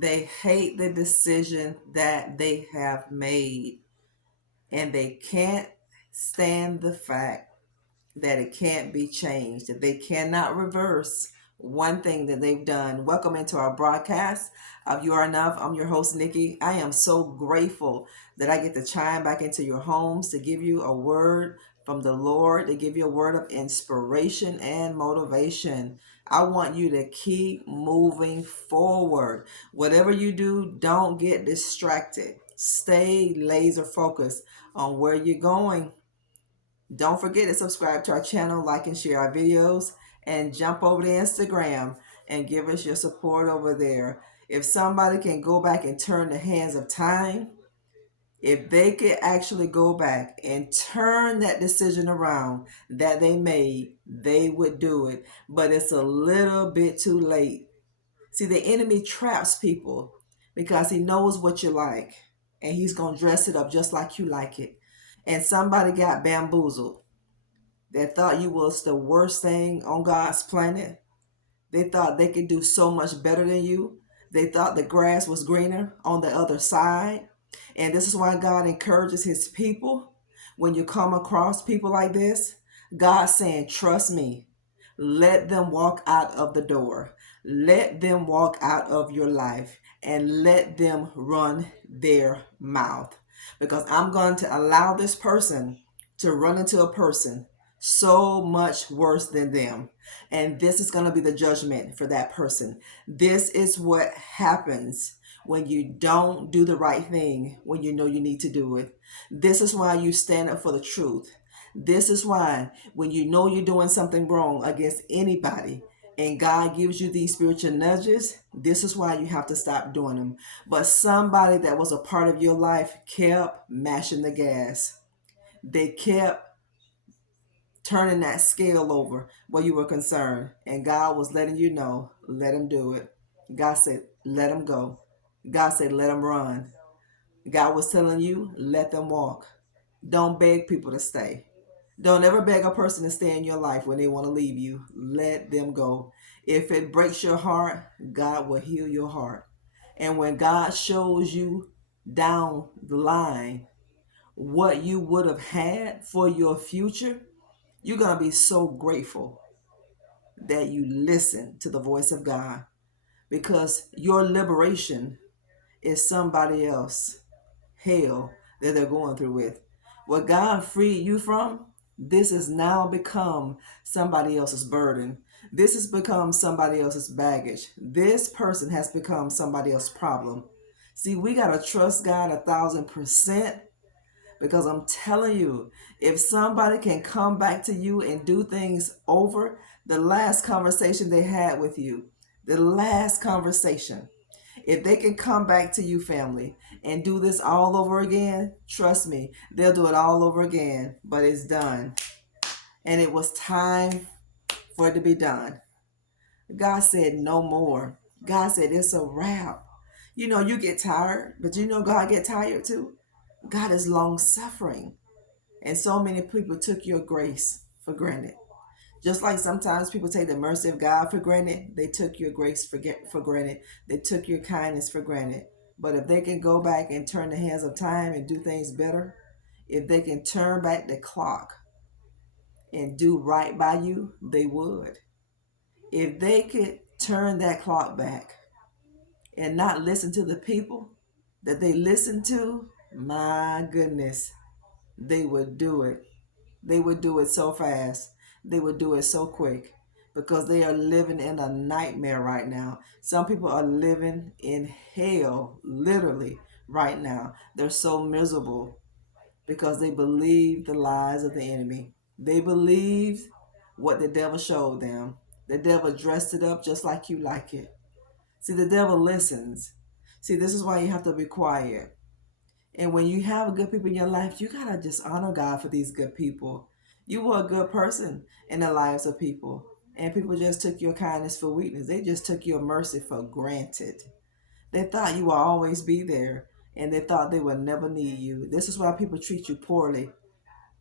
They hate the decision that they have made, and they can't stand the fact that it can't be changed, that they cannot reverse one thing that they've done. Welcome into our broadcast of You Are Enough. I'm your host, Nikki. I am so grateful that I get to chime back into your homes to give you a word from the Lord, to give you a word of inspiration and motivation. I want you to keep moving forward. Whatever you do, don't get distracted. Stay laser focused on where you're going. Don't forget to subscribe to our channel, like and share our videos, and jump over to Instagram and give us your support over there. If somebody can go back and turn the hands of time, if they could actually go back and turn that decision around that they made, they would do it. But it's a little bit too late. See, the enemy traps people because he knows what you like, and he's going to dress it up just like you like it. And somebody got bamboozled, that thought you was the worst thing on God's planet. They thought they could do so much better than you. They thought the grass was greener on the other side. And this is why God encourages his people. When you come across people like this, God's saying, trust me. Let them walk out of the door. Let them walk out of your life, and let them run their mouth. Because I'm going to allow this person to run into a person so much worse than them. And this is going to be the judgment for that person. This is what happens when you don't do the right thing when you know you need to do it. This is why you stand up for the truth. This is why when you know you're doing something wrong against anybody and God gives you these spiritual nudges, this is why you have to stop doing them. But somebody that was a part of your life kept mashing the gas. They kept turning that scale over where you were concerned. And God was letting you know, let him do it. God said, let him go. God said, let him run. God was telling you, let them walk. Don't beg people to stay. Don't ever beg a person to stay in your life when they want to leave you. Let them go. If it breaks your heart, God will heal your heart. And when God shows you down the line what you would have had for your future, you're going to be so grateful that you listen to the voice of God, because your liberation is somebody else hell that they're going through with. What God freed you from, this has now become somebody else's burden. This has become somebody else's baggage. This person has become somebody else's problem. See, we got to trust God 1,000%, because I'm telling you, if somebody can come back to you and do things over the last conversation they had with you, the last conversation, if they can come back to you, family, and do this all over again, trust me, they'll do it all over again. But it's done. And it was time for it to be done. God said no more. God said it's a wrap. You know, you get tired, but you know God get tired too. God is long suffering. And so many people took your grace for granted. Just like sometimes people take the mercy of God for granted, they took your grace for granted. They took your kindness for granted. But if they can go back and turn the hands of time and do things better, if they can turn back the clock and do right by you, they would. If they could turn that clock back and not listen to the people that they listen to, my goodness, they would do it. They would do it so fast. They would do it so quick, because they are living in a nightmare right now. Some people are living in hell, literally, right now. They're so miserable because they believe the lies of the enemy. They believe what the devil showed them. The devil dressed it up just like you like it. See, the devil listens. See, this is why you have to be quiet. And when you have good people in your life, you gotta just honor God for these good people. You were a good person in the lives of people, and people just took your kindness for weakness. They just took your mercy for granted. They thought you would always be there, and they thought they would never need you. This is why people treat you poorly,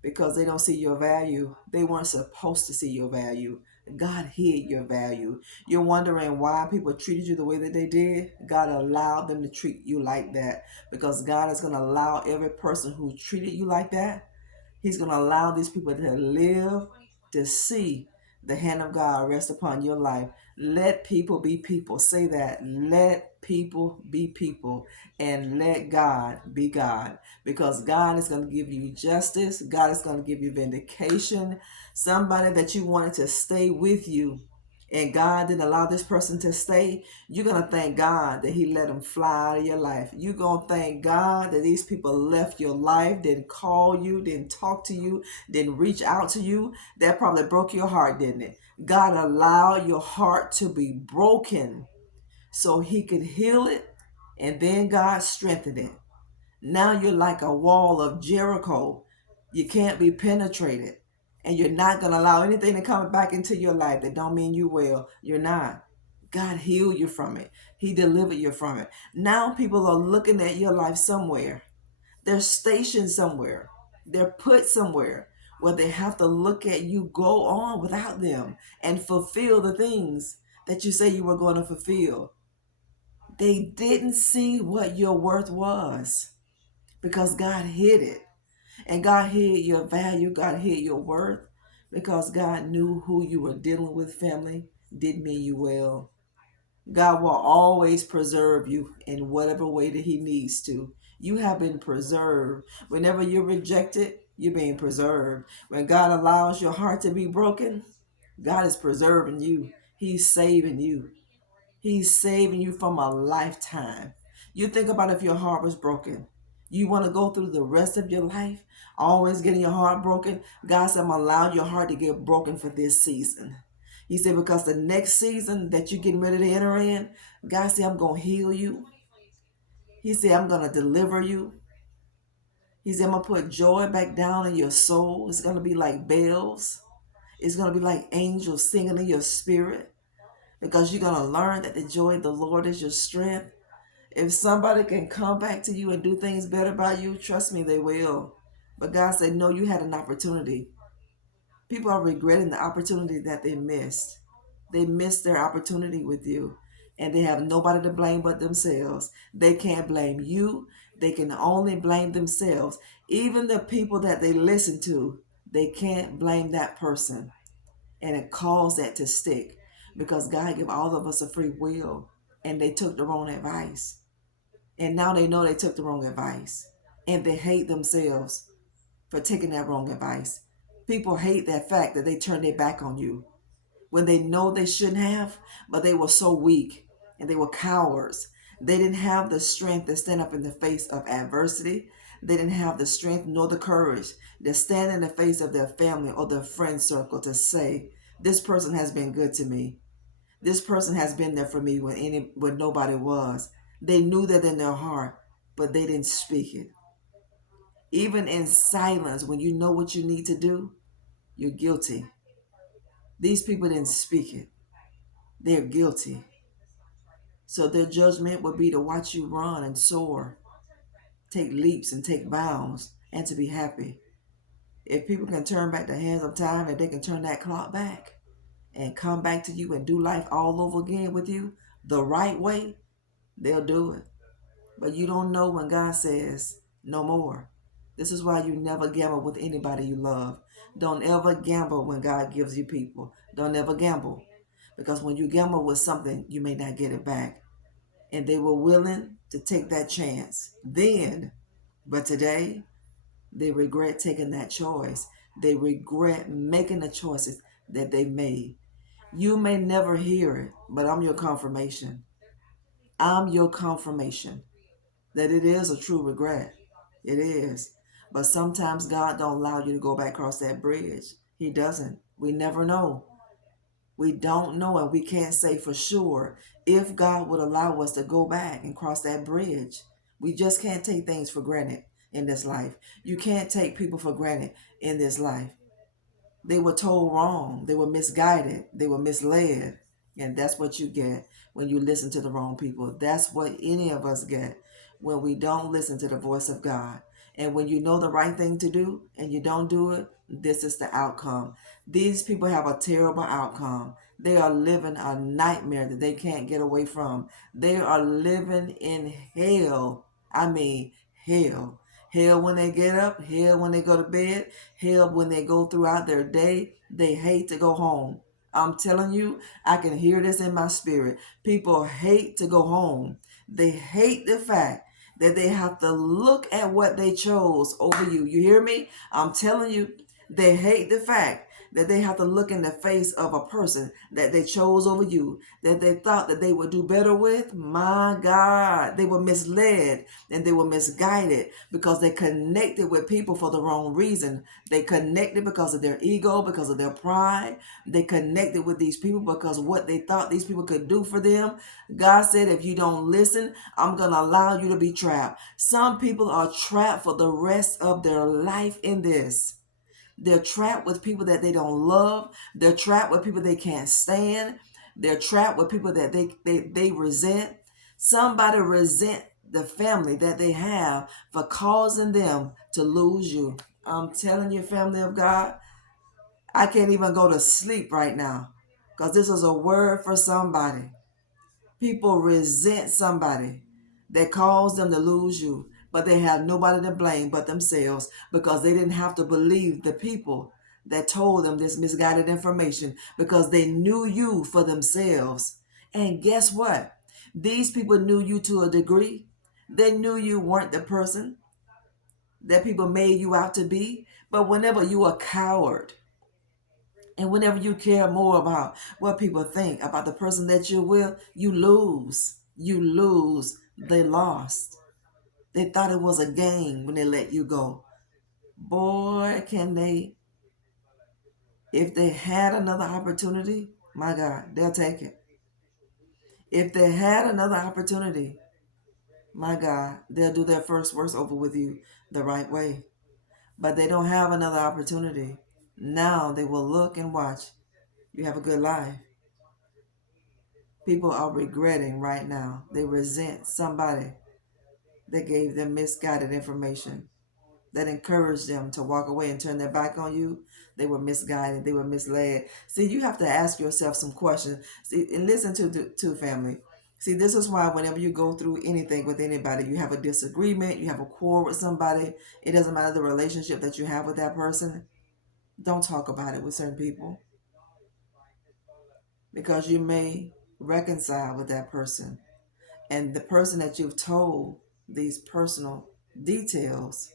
because they don't see your value. They weren't supposed to see your value. God hid your value. You're wondering why people treated you the way that they did. God allowed them to treat you like that because God is going to allow every person who treated you like that, He's going to allow these people to live to see the hand of God rest upon your life. Let people be people. Say that. Let people be people and let God be God, because God is going to give you justice. God is going to give you vindication. Somebody that you wanted to stay with you and God didn't allow this person to stay, you're going to thank God that He let them fly out of your life. You're going to thank God that these people left your life, didn't call you, didn't talk to you, didn't reach out to you. That probably broke your heart, didn't it? God allowed your heart to be broken so He could heal it, and then God strengthened it. Now you're like a wall of Jericho. You can't be penetrated. And you're not going to allow anything to come back into your life that don't mean you well. You're not. God healed you from it. He delivered you from it. Now people are looking at your life somewhere. They're stationed somewhere. They're put somewhere where they have to look at you go on without them and fulfill the things that you say you were going to fulfill. They didn't see what your worth was because God hid it. And God hid your value. God hid your worth because God knew who you were dealing with, family. Didn't mean you well. God will always preserve you in whatever way that He needs to. You have been preserved. Whenever you're rejected, you're being preserved. When God allows your heart to be broken, God is preserving you. He's saving you. He's saving you from a lifetime. You think about if your heart was broken. You want to go through the rest of your life always getting your heart broken? God said, I'm allowing your heart to get broken for this season. He said, because the next season that you're getting ready to enter in, God said, I'm going to heal you. He said, I'm going to deliver you. He said, I'm going to put joy back down in your soul. It's going to be like bells. It's going to be like angels singing in your spirit, because you're going to learn that the joy of the Lord is your strength. If somebody can come back to you and do things better by you, trust me, they will. But God said, no, you had an opportunity. People are regretting the opportunity that they missed. They missed their opportunity with you, and they have nobody to blame but themselves. They can't blame you. They can only blame themselves. Even the people that they listen to, they can't blame that person. And it caused that to stick because God gave all of us a free will, and they took the wrong advice. And now they know they took the wrong advice. And they hate themselves for taking that wrong advice. People hate that fact that they turned their back on you when they know they shouldn't have, but they were so weak and they were cowards. They didn't have the strength to stand up in the face of adversity. They didn't have the strength nor the courage to stand in the face of their family or their friend circle to say, this person has been good to me. This person has been there for me when nobody was. They knew that in their heart, but they didn't speak it. Even in silence, when you know what you need to do, you're guilty. These people didn't speak it. They're guilty. So their judgment would be to watch you run and soar, take leaps and take bounds, and to be happy. If people can turn back the hands of time, and they can turn that clock back and come back to you and do life all over again with you the right way, they'll do it. But you don't know when God says no more. This is why you never gamble with anybody you love. Don't ever gamble when God gives you people. Don't ever gamble. Because when you gamble with something, you may not get it back. And they were willing to take that chance then. But today, they regret taking that choice. They regret making the choices that they made. You may never hear it, but I'm your confirmation. I'm your confirmation that it is a true regret. It is. But sometimes God don't allow you to go back across that bridge. He doesn't. We never know. We don't know, and we can't say for sure if God would allow us to go back and cross that bridge. We just can't take things for granted in this life. You can't take people for granted in this life. They were told wrong. They were misguided. They were misled. And that's what you get when you listen to the wrong people. That's what any of us get when we don't listen to the voice of God. And when you know the right thing to do and you don't do it, this is the outcome. These people have a terrible outcome. They are living a nightmare that they can't get away from. They are living in hell. I mean, hell. Hell when they get up, hell when they go to bed, hell when they go throughout their day. They hate to go home. I'm telling you, I can hear this in my spirit. People hate to go home. They hate the fact that they have to look at what they chose over you. You hear me? I'm telling you, they hate the fact that they have to look in the face of a person that they chose over you, that they thought that they would do better with. My God, they were misled and they were misguided because they connected with people for the wrong reason. They connected because of their ego, because of their pride. They connected with these people because what they thought these people could do for them. God said, if you don't listen, I'm going to allow you to be trapped. Some people are trapped for the rest of their life in this. They're trapped with people that they don't love. They're trapped with people they can't stand. They're trapped with people that they resent. Somebody resent the family that they have for causing them to lose you. I'm telling you, family of God, I can't even go to sleep right now because this is a word for somebody. People resent somebody that caused them to lose you, but they have nobody to blame but themselves because they didn't have to believe the people that told them this misguided information because they knew you for themselves. And guess what? These people knew you to a degree. They knew you weren't the person that people made you out to be. But whenever you are a coward, and whenever you care more about what people think about the person that you're with, you lose. You lose. They lost. They thought it was a game when they let you go. Boy, can they, if they had another opportunity, my God, they'll take it. If they had another opportunity, my God, they'll do their first worst over with you the right way. But they don't have another opportunity. Now they will look and watch. You have a good life. People are regretting right now. They resent somebody that gave them misguided information, that encouraged them to walk away and turn their back on you. They were misguided. They were misled. See, you have to ask yourself some questions. See, and listen to family. See, this is why whenever you go through anything with anybody, you have a disagreement, you have a quarrel with somebody, it doesn't matter the relationship that you have with that person. Don't talk about it with certain people because you may reconcile with that person. And the person that you've told these personal details,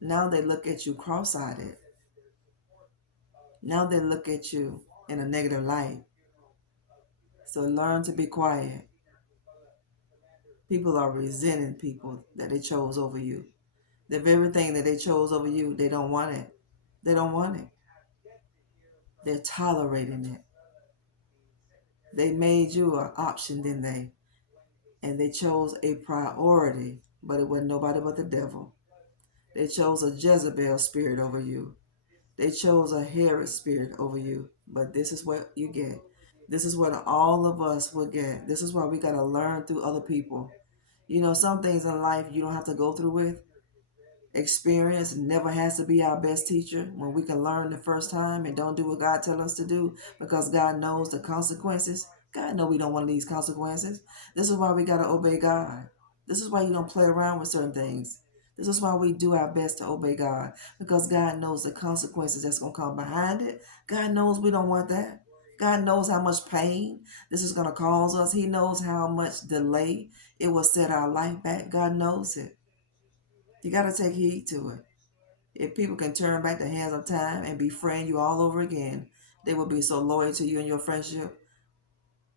now they look at you cross-eyed. Now they look at you in a negative light. So learn to be quiet. People are resenting people that they chose over you. The very thing that they chose over you, they don't want it. They don't want it. They're tolerating it. They made you an option, didn't they? And they chose a priority, but it wasn't nobody but the devil. They chose a Jezebel spirit over you. They chose a Herod spirit over you. But this is what you get. This is what all of us will get. This is why we got to learn through other people. You know, some things in life you don't have to go through with. Experience never has to be our best teacher when we can learn the first time and don't do what God tells us to do because God knows the consequences. God knows we don't want these consequences. This is why we got to obey God. This is why you don't play around with certain things. This is why we do our best to obey God because God knows the consequences that's going to come behind it. God knows we don't want that. God knows how much pain this is going to cause us. He knows how much delay it will set our life back. God knows it. You got to take heed to it. If people can turn back the hands of time and befriend you all over again, they will be so loyal to you and your friendship.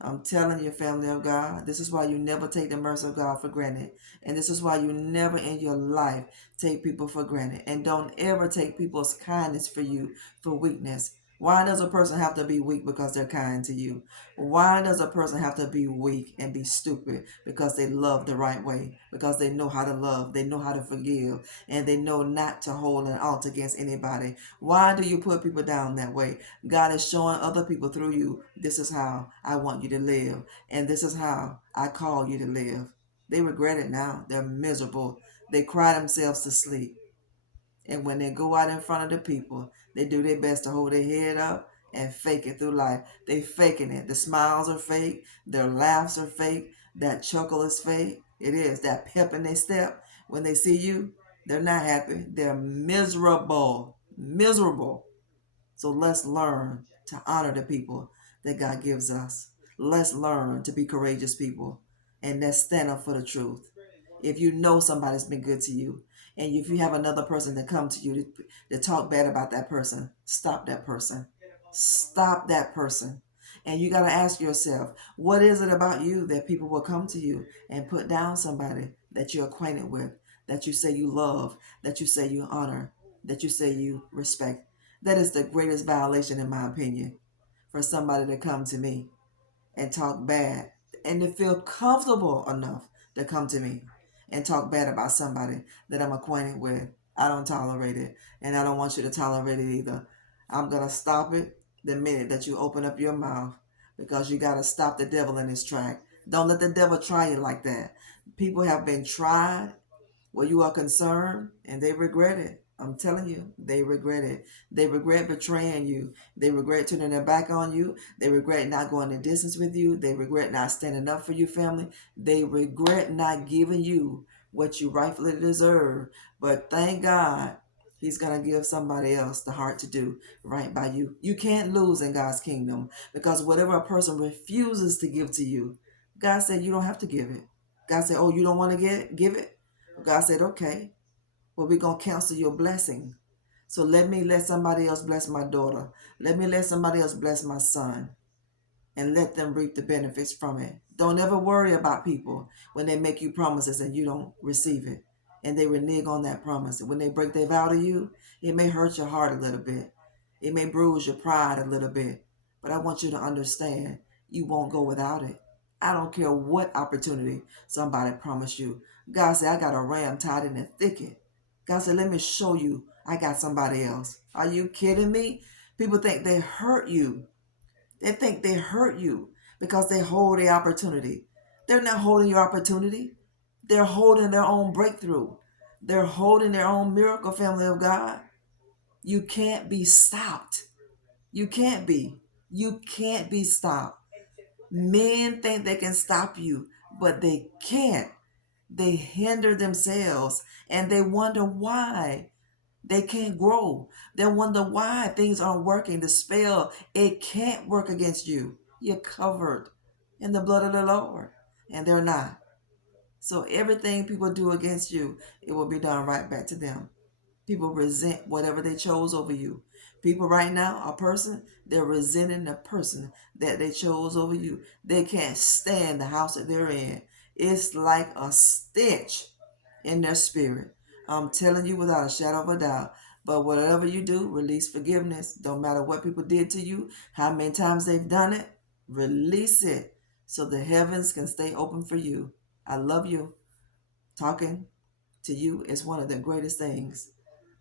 I'm telling you, family of God, this is why you never take the mercy of God for granted. And this is why you never in your life take people for granted. And don't ever take people's kindness for you for weakness. Why does a person have to be weak because they're kind to you? Why does a person have to be weak and be stupid because they love the right way? Because they know how to love, they know how to forgive, and they know not to hold an alt against anybody. Why do you put people down that way? God is showing other people through you, this is how I want you to live, and this is how I call you to live. They regret it now. They're miserable. They cry themselves to sleep. And when they go out in front of the people, they do their best to hold their head up and fake it through life. They faking it. The smiles are fake. Their laughs are fake. That chuckle is fake. It is. That pep in their step. When they see you, they're not happy. They're miserable. Miserable. So let's learn to honor the people that God gives us. Let's learn to be courageous people and let's stand up for the truth. If you know somebody's been good to you, and if you have another person that come to you to talk bad about that person, stop that person. Stop that person. And you got to ask yourself, what is it about you that people will come to you and put down somebody that you're acquainted with, that you say you love, that you say you honor, that you say you respect? That is the greatest violation, in my opinion, for somebody to come to me and talk bad and to feel comfortable enough to come to me and talk bad about somebody that I'm acquainted with. I don't tolerate it, and I don't want you to tolerate it either. I'm going to stop it the minute that you open up your mouth, because you got to stop the devil in his track. Don't let the devil try you like that. People have been tried where you are concerned, and they regret it. I'm telling you, they regret it. They regret betraying you. They regret turning their back on you. They regret not going the distance with you. They regret not standing up for you, family. They regret not giving you what you rightfully deserve. But thank God, He's going to give somebody else the heart to do right by you. You can't lose in God's kingdom, because whatever a person refuses to give to you, God said you don't have to give it. God said, oh, you don't want to give it? God said, okay, well, we're going to cancel your blessing. So let me let somebody else bless my daughter. Let me let somebody else bless my son, and let them reap the benefits from it. Don't ever worry about people when they make you promises and you don't receive it, and they renege on that promise. When they break their vow to you, it may hurt your heart a little bit. It may bruise your pride a little bit. But I want you to understand, you won't go without it. I don't care what opportunity somebody promised you. God said, I got a ram tied in the thicket. God said, let me show you I got somebody else. Are you kidding me? People think they hurt you. They think they hurt you because they hold the opportunity. They're not holding your opportunity. They're holding their own breakthrough. They're holding their own miracle, family of God. You can't be stopped. You can't be. You can't be stopped. Men think they can stop you, but they can't. They hinder themselves, and they wonder why they can't grow. They wonder why things aren't working. The spell, it can't work against you. You're covered in the blood of the Lord, and they're not. So everything people do against you, it will be done right back to them. People resent whatever they chose over you. People right now, a person, they're resenting the person that they chose over you. They can't stand the house that they're in. It's like a stench in their spirit. I'm telling you without a shadow of a doubt. But whatever you do, release forgiveness. Don't matter what people did to you, how many times they've done it, release it so the heavens can stay open for you. I love you. Talking to you is one of the greatest things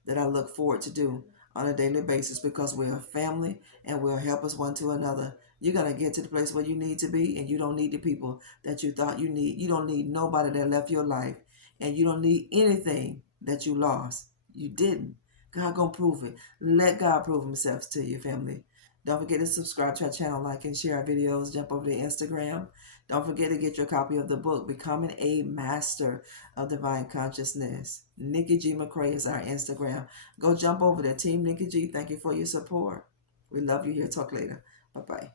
that I look forward to do on a daily basis, because we're a family and we'll help us one to another. You're going to get to the place where you need to be, and you don't need the people that you thought you need. You don't need nobody that left your life, and you don't need anything that you lost. You didn't. God gonna prove it. Let God prove himself to you, family. Don't forget to subscribe to our channel, like and share our videos. Jump over to Instagram. Don't forget to get your copy of the book, Becoming a Master of Divine Consciousness. Nikki G. McCray is our Instagram. Go jump over there. Team Nikki G, thank you for your support. We love you here. Talk later. Bye-bye.